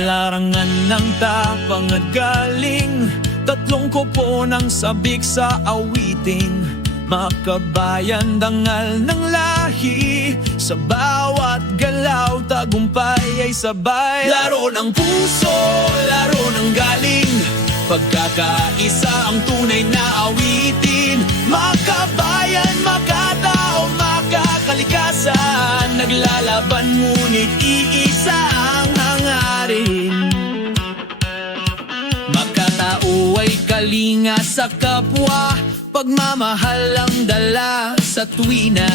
larangan ng tapang at galing, tatlong kopo ng sabik sa awitin. Makabayan, dangal ng lahi, sa bawat galaw tagumpay ay sabay. Laro ng puso, laro ng galing, pagkakaisa ang tunay na awitin. Makabayan, makatao, makakalikasan, naglalaban ngunit iisa ang hangarin. Makatao ay kalinga sa kapwa, pagmamahal ang dala sa tuwina.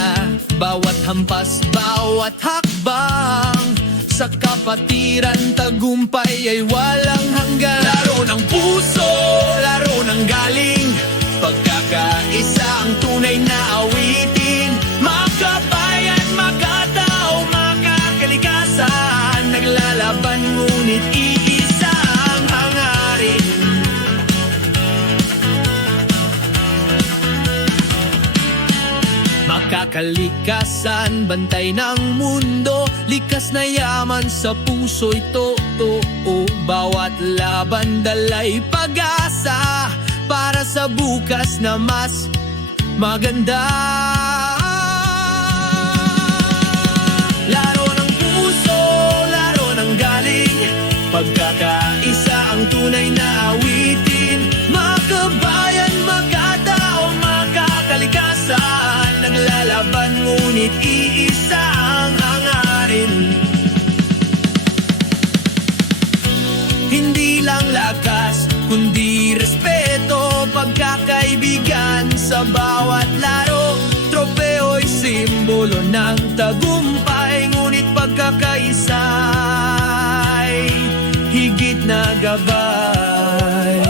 Bawat hampas, bawat hakbang, sa kapatiran tagumpay ay walang hanggan. Laro ng puso, laro ng galing, pagkakaisa ang tunay na awitin. Makabayan, makatao, makakalikasan, naglalaban ngunit iisa ang hangarin. Makakalikasan, bantay ng mundo, likas na yaman sa puso'y totoo. Bawat laban dalay pag-asa, para sa bukas na mas maganda. Laro ng puso, laro ng galing, pagkakaisa ang tunay na awitin. Makabayan, makatao, makakalikasan, naglalaban ngunit iisa ang hangarin. Hindi lang lakas, kundi respeto, pagkakaibigan sa bawat laro. Tropeo'y simbolo ng tagumpay, ngunit pagkakaisa'y higit na gabay.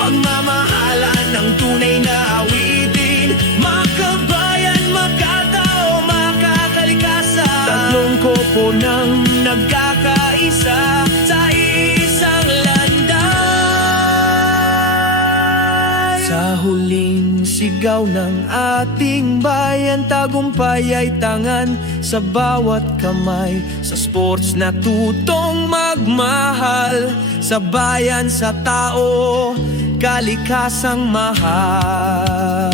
Pagmamahalan ng tunay na awitin. Makabayan, makatao, makakalikasan, tatlong kopo ng nagkakaisa sa isang landay. Sa huling sigaw ng ating bayan, tagumpay ay tangan sa bawat kamay. Sa sports na tutong magmahal, sa bayan, sa tao, kalikasang mahal.